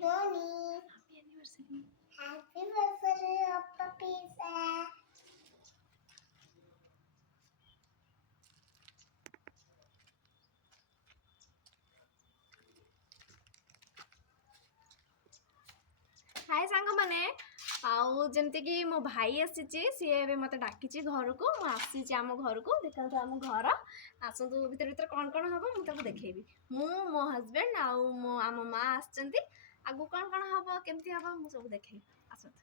morning. Happy anniversary. Happy anniversary of puppies. हाय सांग माने आउ जमते कि मो भाई आसीची सी एबे मते डाकीची घर को मो आसीची आम घर को देखा तो आम घर आसंतु भीतर भीतर कौन कौन हबो मु ताको देखेबी मु मो हस्बैंड आउ मो आम मां आछंती आगु कौन हबो केमती हबो मु सब देखेबी आसंत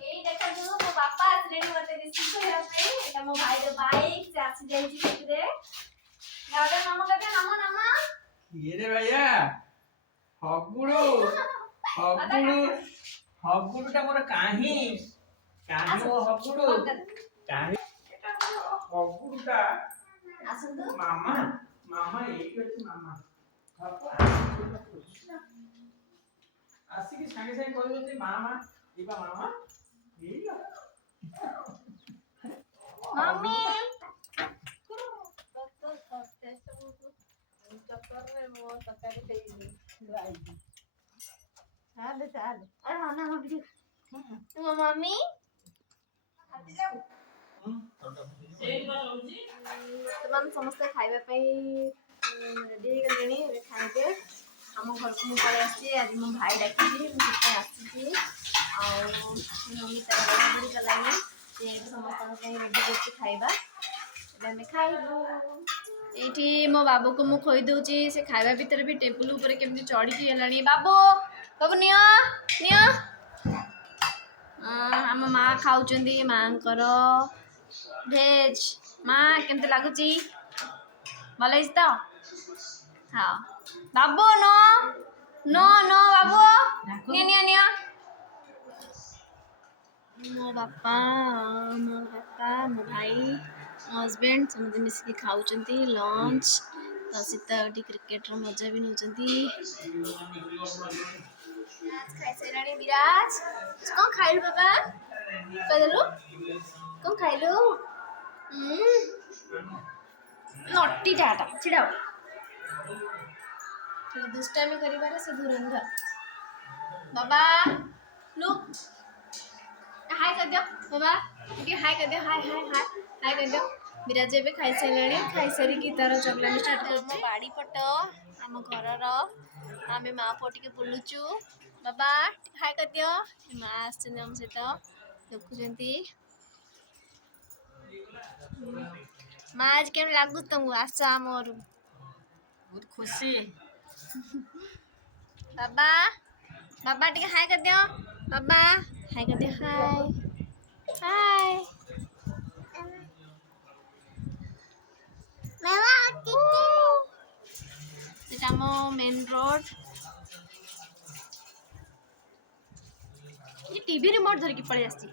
ए देखा जो मो बापा आसले मते रिसीव करया पे एटा मो भाई रो बाइक से आसी जाईची केतरे गाडा नाम कते नाम ये रे भैया हगुडू हगुडू हगुडूटा मोर काहे वो हगुडू काहे एटा मोर हगुडूटा आसंत मामा मामा एई अछि मामा बापा आसी की संगे संगे कहू जे मामा इबा मामा एई मम्मी चक्कर में वो तकारी से दुआई चाल चाल अरे ना हम वीडियो तुम मम्मी आती जाओ तुम समस्त खाइबा पई रेडी हो गलेनी रे खाइबे हम घर को पळे आसी आज मो भाई डाकी मु से आसी आ मम्मी तारा बड़ी चलानी से समस्त पई रेडी करके खाइबा एमे खाइबो एठी मो बाबू को मु खोई दउची से खाइबा भीतर भी टेबल ऊपर केमती चढ़ी की गेलानी बाबू बाबू नियो नियो हम माँ खाऊचंदी मांकर भेज माँ केमती लागुची भल है तो हाँ बाबू नो नो नो बाबू नियो नियो नियो मो बापा मो भाई मो हस्बैंड समझ मिसिक खाऊचंती लंच तो सीता क्रिकेट मजा भी नौचंती खाई साराणी विराज कौन खाइलु बाबा कहलु कौन खाइलु नट्टी टाटा छिड़ा दुष्टामी करिबार से धुरंधर बाबा लुक हाय कर दियो बाबा ये हाय कर दियो हाय हाय हाय हाय कर दियो विराज एबे खाई साराणी खाई सारी की तार चॉकलेट स्टार्ट कर बाड़ी पट आम घर आमे माँ पुआ टिके बुलुचु बाबा हाय कर दियो माँ आछन हम सहित देखुचंती माँ आज केम लागु तुमको आस आम घर बहुत खुशी बाबा बाबा टिके हाय कर दियो बाबा हाय कर दियो हाय हाय Mama, सेटा मो मेन रोड ये टीवी रिमोट धर के पड़े आसी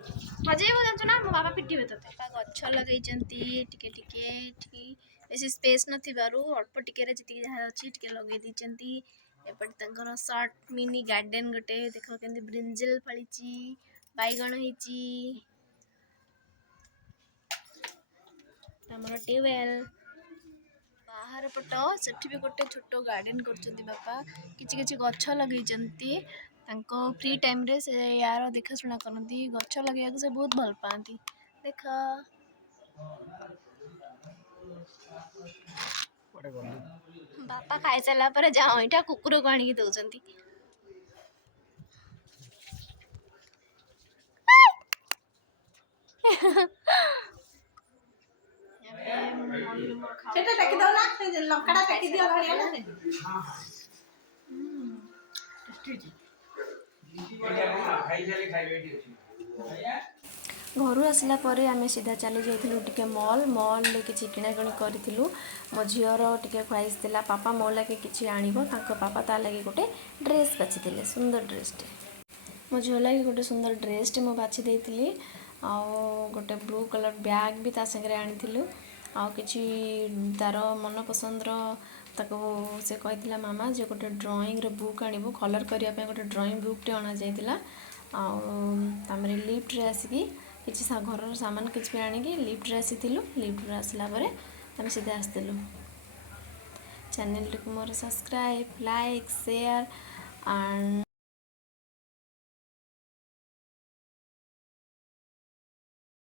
बजेबो जानछ ना मो बाबा पिटिबे तते बाबा गच्छ लगैचंती टिके टिके टिके बेसी स्पेस नथिबारु अल्प टिके रे जति जहा अछि टिके लगै दिचंती एपट तंकर शॉर्ट मिनी गार्डन गटे देखो केंदी ब्रिंजल फळीची बाईगण हिची हमर टेबल बाहर पट सेठी भी गोटे छोट गार्डन करचंती बापा किछि किछि गच्छ लगैचंती तांको फ्री टाइम रे से यार देखा सुना करती गच्छ लगे से बहुत भल पाती देख बापा खाई सारा पर जाओ इटा कुकुर को आनिक दौरान सेटा टाकी दो ना से लंकाटा टाकी दियो घरिया ना से घर आसला आम सीधा चली जाइलु टिके मॉल मॉल किसी किणाकिणी करूँ मो झीर टिके ख्वाइश थी पापा मो लगे किसी आणव पापा ता लगे गोटे ड्रेस बाछी सुंदर ड्रेसटे मो झील लगे गोटे सुंदर ड्रेसटे मो बाछी देती गोटे ब्लू कलर बैग भी तांगे आनी आउ कि तार मन पसंदर ताको से कही मामा जे गोटे ड्राइंग बुक आणव कलर करने गोटे ड्राइंग बुकटे अणा जाइला आमरे लिफ्ट रे आसिकी किसी घर सामान किसी भी आणिकी लिफ्ट रे आसी लिफ्ट रे आसला आम सीधे आसलु चैनल को मोर सब्सक्राइब लाइक शेयर and